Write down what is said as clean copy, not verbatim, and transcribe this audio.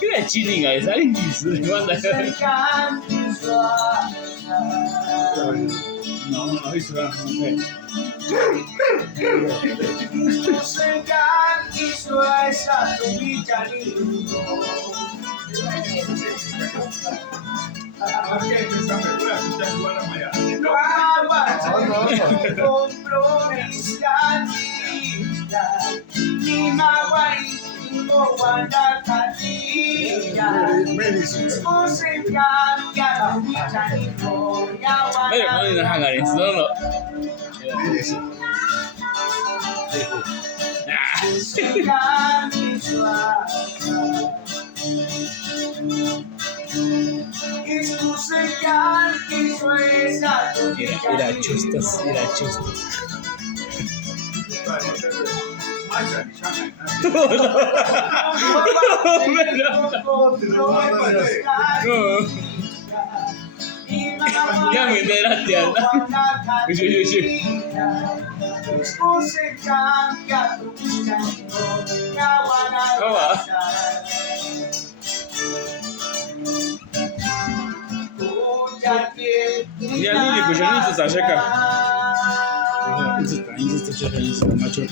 Qué chillinga esa, alguien quiso le manda. No, no, eso no. Pero no ni hagan eso, no. Era chustas. Ya me enteraste, anda. Ya Lili, pues ya no se está acá. Isso está macho,